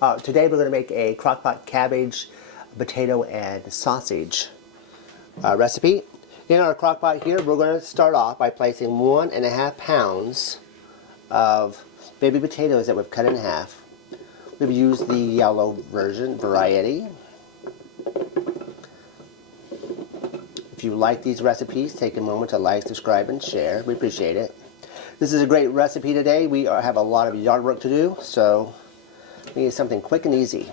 Today we're going to make a crockpot cabbage, potato, and sausage recipe. In our crockpot here, we're going to start off by placing 1.5 pounds of baby potatoes that we've cut in half. We've used the yellow variety. If you like these recipes, take a moment to like, subscribe, and share. We appreciate it. This is a great recipe today. We have a lot of yard work to do, so we need something quick and easy.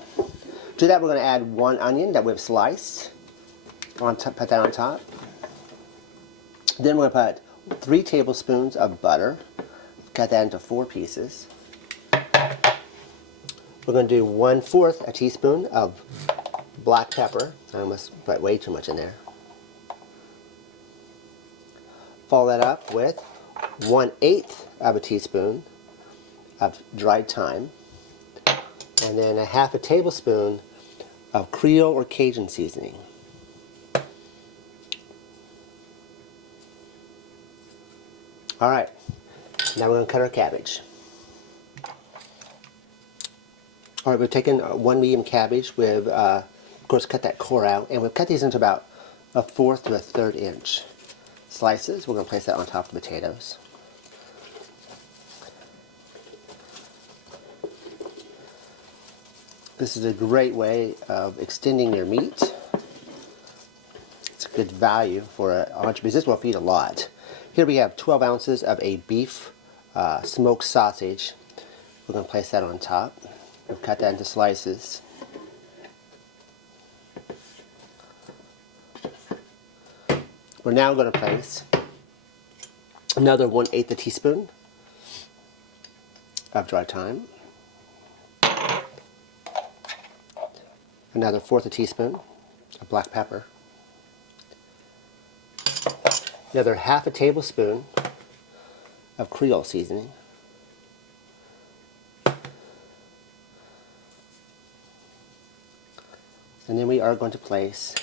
To that, we're going to add 1 onion that we've sliced. Put that on top. Then we're going to put 3 tablespoons of butter. Cut that into 4 pieces. We're going to do 1/4 a teaspoon of black pepper. I almost put way too much in there. Follow that up with 1/8 of a teaspoon of dried thyme, and then 1/2 tablespoon of Creole or Cajun seasoning. Alright, now we're going to cut our cabbage. Alright, we've taken 1 medium cabbage. We've, of course, cut that core out, and we've cut these into about 1/4 to 1/3 inch slices. We're going to place that on top of the potatoes. This is a great way of extending your meat. It's a good value for an entree. This will feed a lot. Here we have 12 ounces of a beef smoked sausage. We're going to place that on top. We'll cut that into slices. We're now going to place another 1/8 a teaspoon of dried thyme, another 1/4 a teaspoon of black pepper, another 1/2 tablespoon of Creole seasoning, and then we are going to place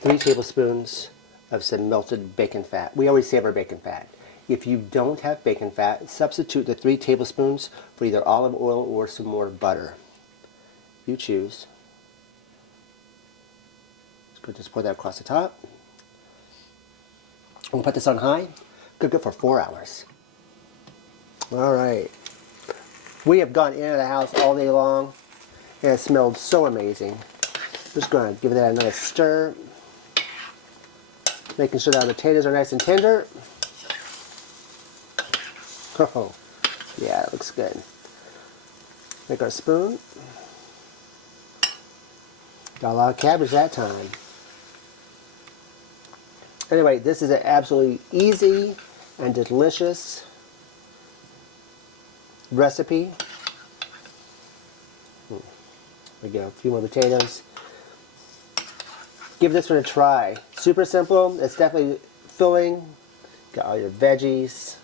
3 tablespoons of some melted bacon fat. We always save our bacon fat. If you don't have bacon fat, substitute the 3 tablespoons for either olive oil or some more butter. You choose. Just pour that across the top. We'll put this on high. Cook it for 4 hours. Alright. We have gone into the house all day long, and it smelled so amazing. Just going to give that another stir. Making sure that our potatoes are nice and tender. Oh, yeah, it looks good. Make our spoon. Got a lot of cabbage that time. Anyway, this is an absolutely easy and delicious recipe. We got a few more potatoes. Give this one a try. Super simple. It's definitely filling. Got all your veggies.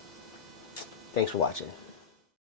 Thanks for watching.